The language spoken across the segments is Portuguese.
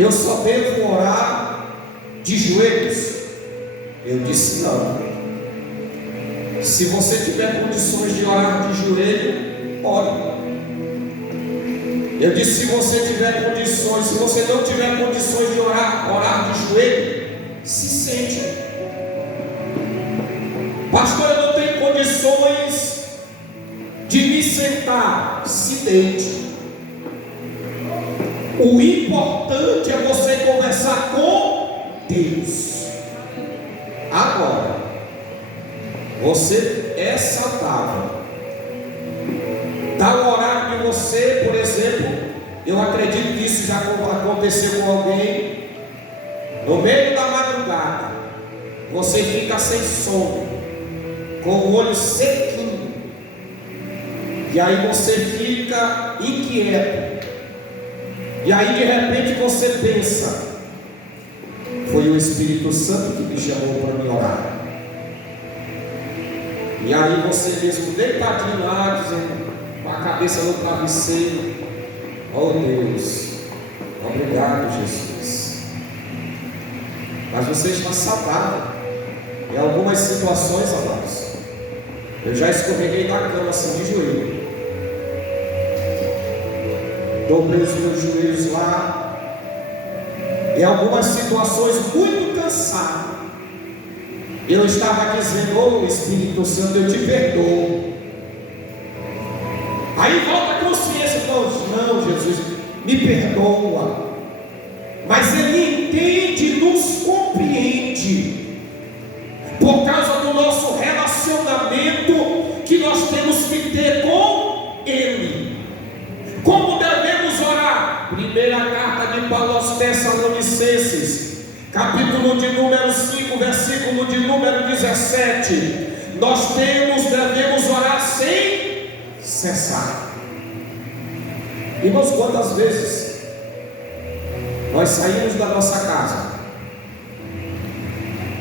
eu só devo orar de joelhos. Eu disse: não. Se você tiver condições de orar de joelho, ore. Eu disse: se você tiver condições. Se você não tiver condições de orar de joelho, se sente. Pastor, eu não tenho condições de me sentar. Se deite. O importante é você conversar com Deus. Agora, você é saudável. Dá um horário de você, por exemplo. Eu acredito que isso já aconteceu com alguém. No meio da madrugada, você fica sem sono, com o olho sequinho, e aí você fica inquieto. E aí de repente você pensa: foi o Espírito Santo que me chamou para me orar. E aí você mesmo deitadinho lá, dizendo, com a cabeça no travesseiro: oh Deus, obrigado Jesus. Mas você está saudável. Em algumas situações, amados, eu já escorreguei da cama assim de joelho, dobrei os meus joelhos lá. Em algumas situações muito cansado, eu estava dizendo: oh Espírito Santo, eu te perdoo. Aí volta a consciência: não Jesus, me perdoa. Mas Ele entende, nos compreende, por causa do nosso relacionamento que nós temos que ter com Ele. Como devemos orar? Primeira carta de Paulo aos Tessalonicenses, capítulo de número 5, versículo de número 17. Nós devemos orar sem cessar. Irmãos, quantas vezes nós saímos da nossa casa,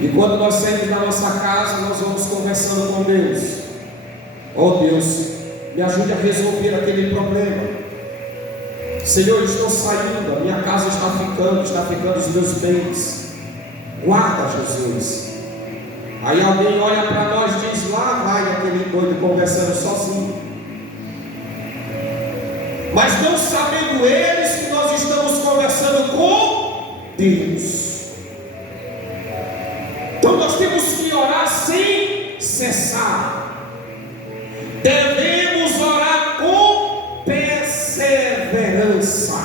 e quando nós saímos da nossa casa, nós vamos conversando com Deus: oh Deus, me ajude a resolver aquele problema. Senhor, eu estou saindo, a minha casa está ficando os meus bens. Guarda, Jesus. Aí alguém olha para nós e diz: lá vai aquele doido conversando sozinho. Mas não sabendo eles que nós estamos conversando com Deus. Então nós temos que orar sem cessar. Devemos orar com perseverança.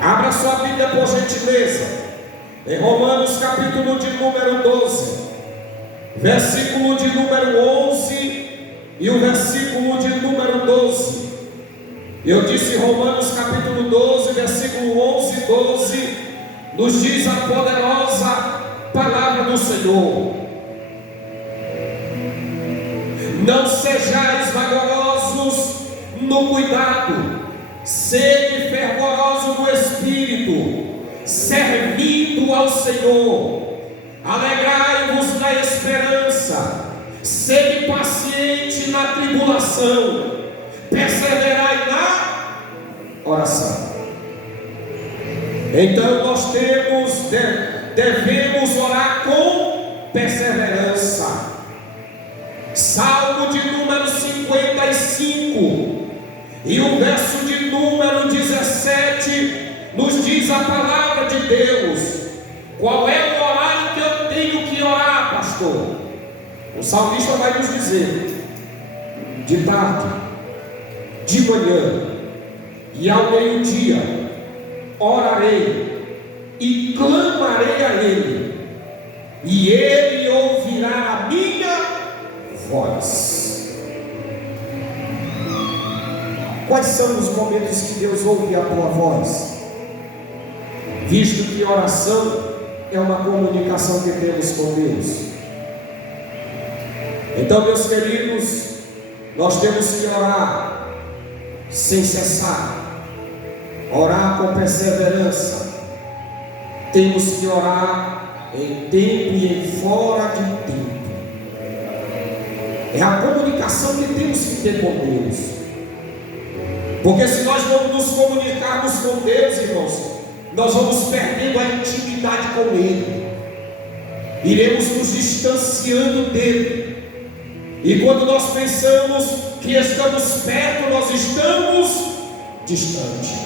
Abra sua Bíblia por gentileza, em Romanos capítulo de número 12, versículo de número 11 e o versículo de número 12. Eu disse Romanos capítulo 12, versículo 11 e 12, nos diz a poderosa palavra do Senhor: não sejais vagarosos no cuidado, sede fervoroso no espírito, servindo ao Senhor, alegrai-vos na esperança, sede paciente na tribulação, perseverai na oração. Então nós devemos orar com perseverança. Salmo de número 55 e o verso de número 17 nos diz a palavra de Deus. Qual é o horário que eu tenho que orar, pastor? O salmista vai nos dizer: de tarde, de manhã e ao meio-dia orarei e clamarei a Ele, e Ele ouvirá a minha voz. Quais são os momentos que Deus ouve a tua voz? Visto que oração é uma comunicação que temos com Deus. Então, meus queridos, nós temos que orar sem cessar, orar com perseverança. Temos que orar em tempo e em fora de tempo. É a comunicação que temos que ter com Deus. Porque se nós não nos comunicarmos com Deus, irmãos, nós vamos perdendo a intimidade com Ele, iremos nos distanciando dEle, e quando nós pensamos que estamos perto, nós estamos distantes.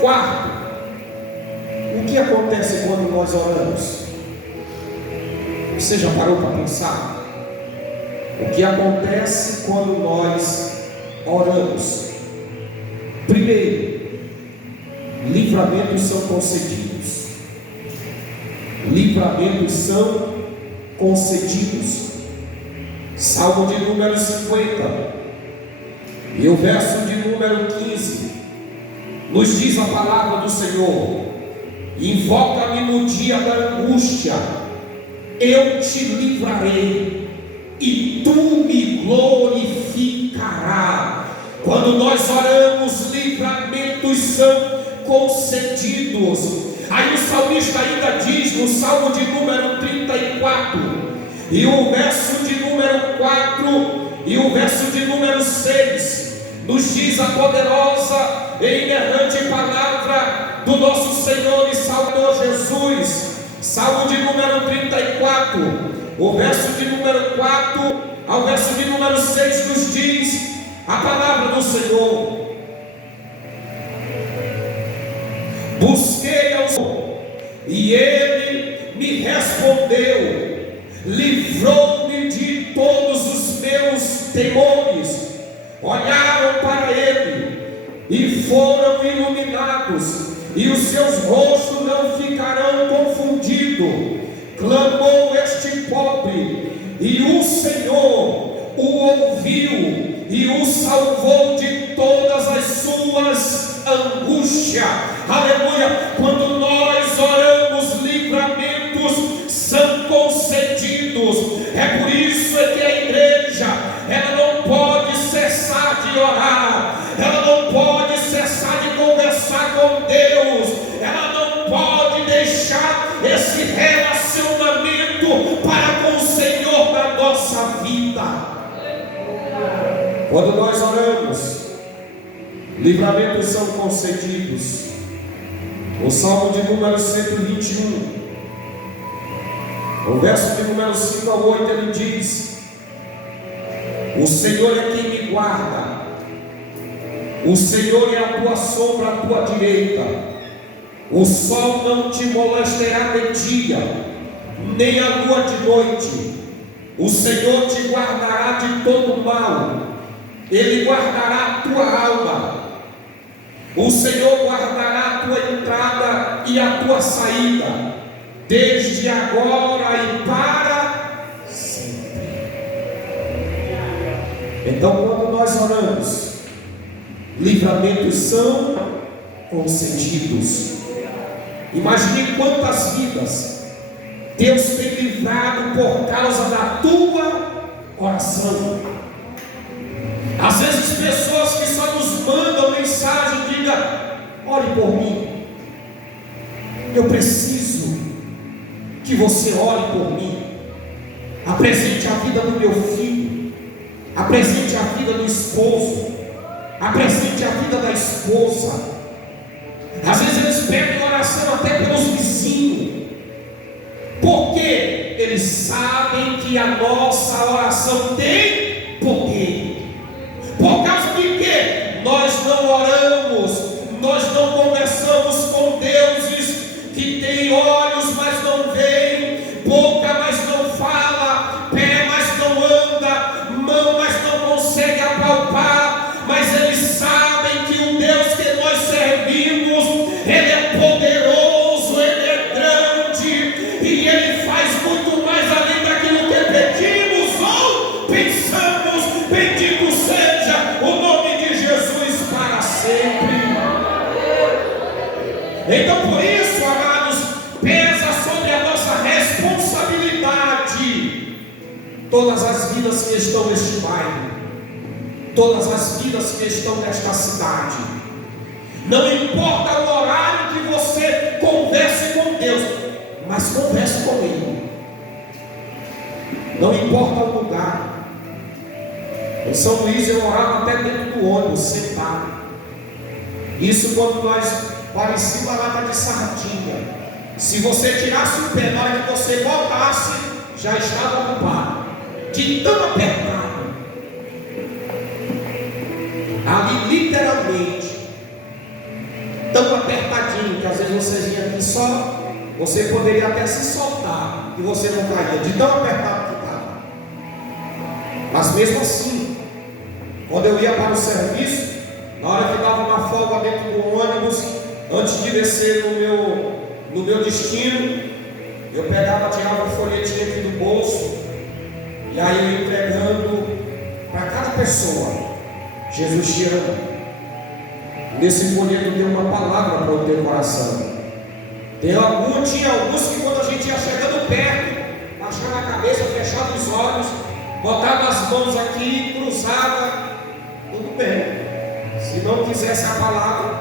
Quarto, o que acontece quando nós oramos? Você já parou para pensar? O que acontece quando nós oramos? Primeiro, livramentos são concedidos. Livramentos são concedidos. Salmo de número 50 e o verso de número 15 nos diz a palavra do Senhor: invoca-me no dia da angústia, eu te livrarei e tu me glorificarás. Quando nós oramos, livramentos são concedidos. Aí o salmista ainda diz no Salmo de número 34 e o verso de número 4 e o verso de número 6, nos diz a poderosa e inerrante palavra do nosso Senhor e Salvador Jesus. Salmo de número 34, o verso de número 4 ao verso de número 6 nos diz a palavra do Senhor: busquei ao Senhor e Ele me respondeu, livrou-me de todos os meus temores. Olharam para Ele e foram iluminados, e os seus rostos não ficarão confundidos. Clamou este pobre, e o Senhor o ouviu e o salvou de todas as suas angústias. Aleluia! Quando nós oramos, livramentos são concedidos. É por isso que a igreja, ela não pode cessar de orar, ela não pode cessar de conversar com Deus, ela não pode deixar esse relacionamento para com o Senhor na nossa vida. Quando nós oramos, livramentos são concedidos. O Salmo de número 121, o verso de número 5 ao 8, ele diz: o Senhor é quem me guarda, o Senhor é a tua sombra à tua direita, o sol não te molestará de dia, nem a lua de noite. O Senhor te guardará de todo mal, Ele guardará a tua alma. O Senhor guardará a tua entrada e a tua saída, desde agora e para sempre. Então, quando nós oramos, livramentos são concedidos. Imagine quantas vidas Deus tem livrado por causa da tua oração. Às vezes pessoas que só nos mandam mensagem, diga: ore por mim, eu preciso que você ore por mim. Apresente a vida do meu filho, apresente a vida do esposo, apresente a vida da esposa. Às vezes eles pedem oração até pelos vizinhos, porque eles sabem que a nossa oração tem poder. Por causa de que nós não oramos, nós não conversamos com deuses que têm olhos, mas não veem, boca, mas não fala, pé, mas não anda, mão, mas não consegue apalpar. Mas eles sabem que o Deus que nós servimos, Ele é poderoso, Ele é grande, e Ele faz muito mais além daquilo que pedimos ou pensamos. Bendito seja o nome de Jesus para sempre. Então, por isso, amados, pesa sobre a nossa responsabilidade todas as vidas que estão neste bairro, todas as vidas que estão nesta cidade. Não importa o horário que você converse com Deus, mas converse com Ele. Não importa o lugar. Em São Luís eu orava até dentro do ônibus, sentado. Isso quando nós parecia uma lata de sardinha. Se você tirasse o pé, na hora que você voltasse, já estava ocupado, de tão apertado. Ali literalmente, tão apertadinho, que às vezes você vinha aqui só, você poderia até se soltar, e você não caía, de tão apertado que estava. Mas mesmo assim, quando eu ia para o serviço, na hora que dava uma folga dentro do ônibus, antes de descer no meu destino, eu pegava, tirava um folhetinho aqui do bolso, e aí eu ia entregando para cada pessoa: Jesus te ama. Nesse folheto tem uma palavra para o teu coração. Tinha alguns que quando a gente ia chegando perto, baixava a cabeça, fechava os olhos, botava as mãos aqui, cruzava, tudo bem. Se não quisesse a palavra,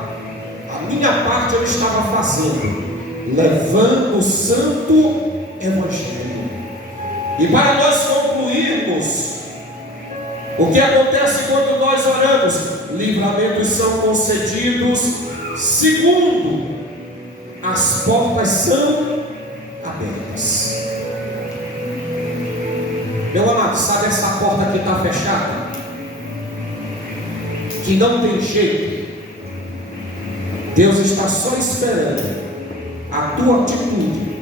a minha parte eu estava fazendo, levando o santo evangelho. E para nós concluirmos, o que acontece quando nós oramos? Livramentos são concedidos. Segundo, as portas são abertas. Meu amado, sabe essa porta que está fechada? Que não tem jeito. Deus está só esperando a tua atitude.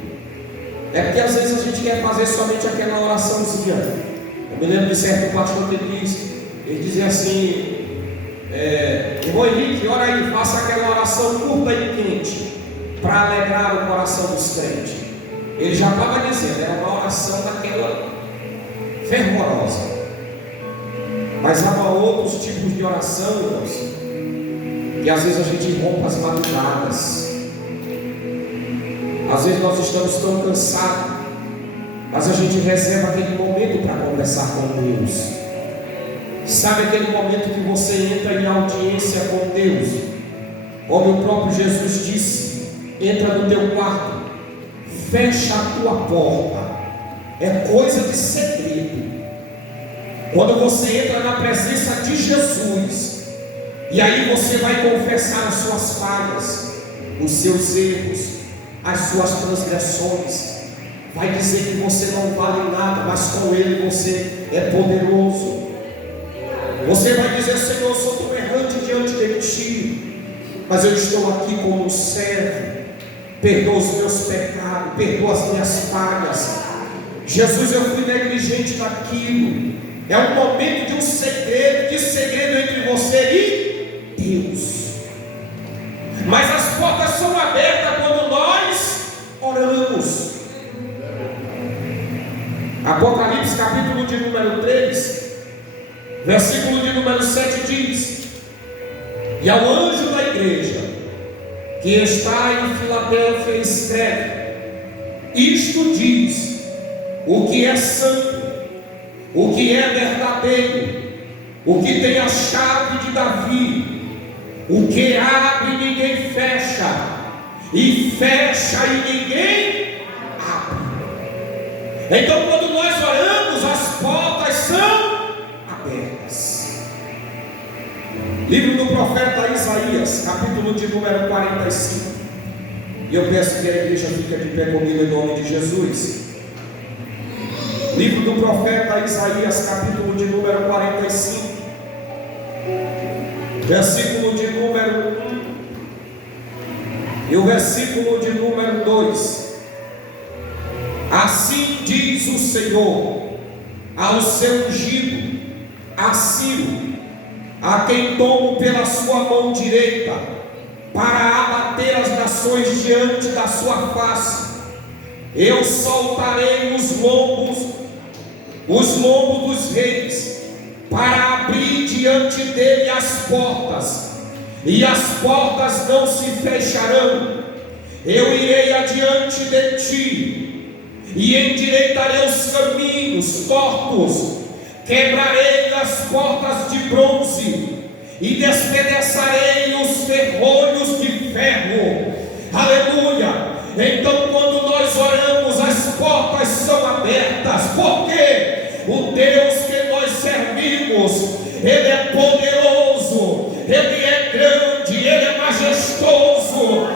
É porque às vezes a gente quer fazer somente aquela oraçãozinha. Eu me lembro de certo pastor que ele dizia assim: irmão Henrique, ora aí, faça aquela oração curta e quente para alegrar o coração dos crentes. Ele já estava dizendo, era uma oração daquela fervorosa. Mas há outros tipos de oração, irmãos, que às vezes a gente rompe as madrugadas. Às vezes nós estamos tão cansados, mas a gente reserva aquele momento para conversar com Deus. Sabe aquele momento que você entra em audiência com Deus? Como o próprio Jesus disse: entra no teu quarto, fecha a tua porta. É coisa de segredo. Quando você entra na presença de Jesus, e aí você vai confessar as suas falhas, os seus erros, as suas transgressões, vai dizer que você não vale nada, mas com Ele você é poderoso. Você vai dizer: Senhor, eu sou tão errante diante de Ti, mas eu estou aqui como um servo. Perdoa os meus pecados, perdoa as minhas falhas. Jesus, eu fui negligente naquilo. É um momento de um segredo, de segredo entre você e Deus. Mas as portas são abertas quando nós oramos. Apocalipse capítulo de número 3, versículo de número 7 diz: e ao anjo da igreja que está em Filadélfia escreve: isto diz o que é santo, o que é verdadeiro, o que tem a chave de Davi, o que abre e ninguém fecha, e fecha e ninguém abre. Então, quando nós oramos, as portas são abertas. Livro do profeta Isaías, capítulo de número 45. E eu peço que a igreja fique de pé comigo em nome de Jesus. Livro do profeta Isaías, capítulo de número 45, versículo de número 1 e o versículo de número 2. Assim diz o Senhor ao seu ungido, a Ciro, a quem tomo pela sua mão direita, para abater as nações diante da sua face: eu soltarei os lombos dos reis, para abrir diante dele as portas, e as portas não se fecharão. Eu irei adiante de ti, e endireitarei os caminhos tortos, quebrarei as portas de bronze, e despedaçarei os ferrolhos de ferro. Aleluia! Então, quando nós oramos, as portas são abertas, porque o Deus que nós servimos, Ele é poderoso, Ele é grande, Ele é majestoso,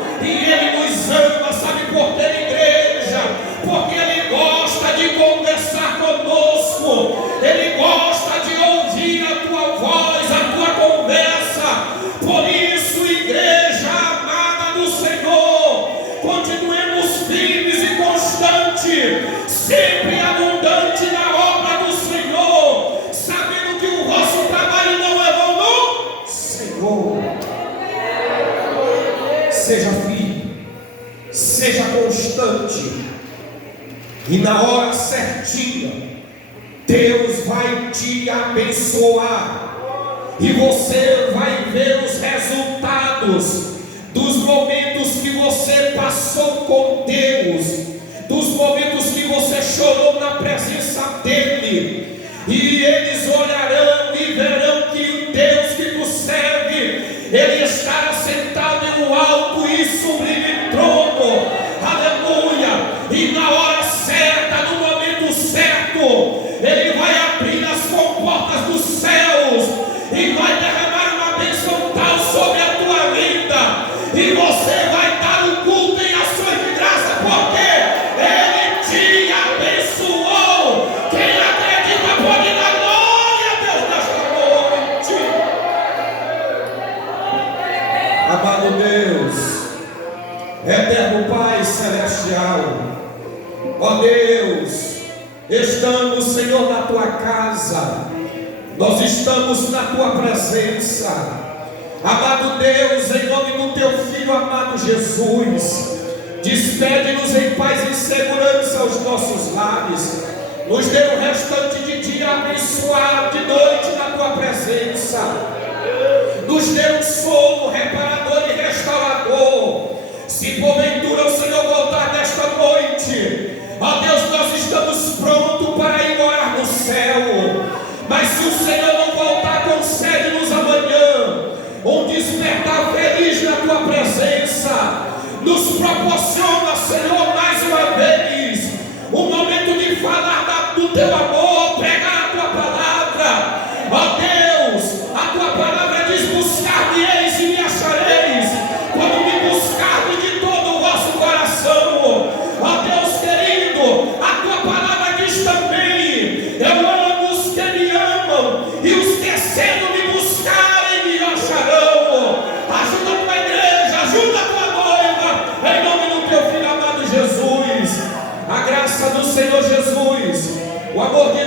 seja firme, seja constante, e na hora certinha, Deus vai te abençoar, e você vai ver os resultados dos momentos que você passou com Deus, dos momentos que você chorou na presença dEle, e eles olharão e verão que o Deus que tu serve, Ele está sentado em um alto e sublime trono, aleluia, e na hora certa, no momento certo, Ele vai abrir as comportas dos céus, e vai derramar uma bênção tal sobre a tua vida, e você vai dar um culto em ações de graça, porque Ele te abençoou. Quem acredita pode dar glória a Deus nesta noite. Amado Deus, eterno Pai celestial, ó Deus, estamos, Senhor, na tua casa, nós estamos na tua presença. Amado Deus, em nome do teu Filho amado Jesus, despede-nos em paz e segurança aos nossos lares, nos dê o restante de dia abençoado, de noite na tua presença, nos dê um sono reparador e restaurador. Se porventura o Senhor voltar nesta noite, ó Deus, nós estamos prontos para ir morar no céu, mas se o Senhor não voltar, concede-nos amanhã um despertar feliz na tua presença. Nos proporciona, Senhor, mais uma vez um momento de falar do teu amor, pregar a tua palavra. Ó Deus, a tua palavra diz: buscar-me-eis e me achareis, quando me buscardes de todo o vosso coração. Ó Deus querido, a tua palavra diz também: eu amo os que me amam, e os que cedo me buscarem me acharão. Ajuda a tua igreja, ajuda a tua noiva, em nome do teu Filho amado Jesus. A graça do Senhor Jesus, o amor de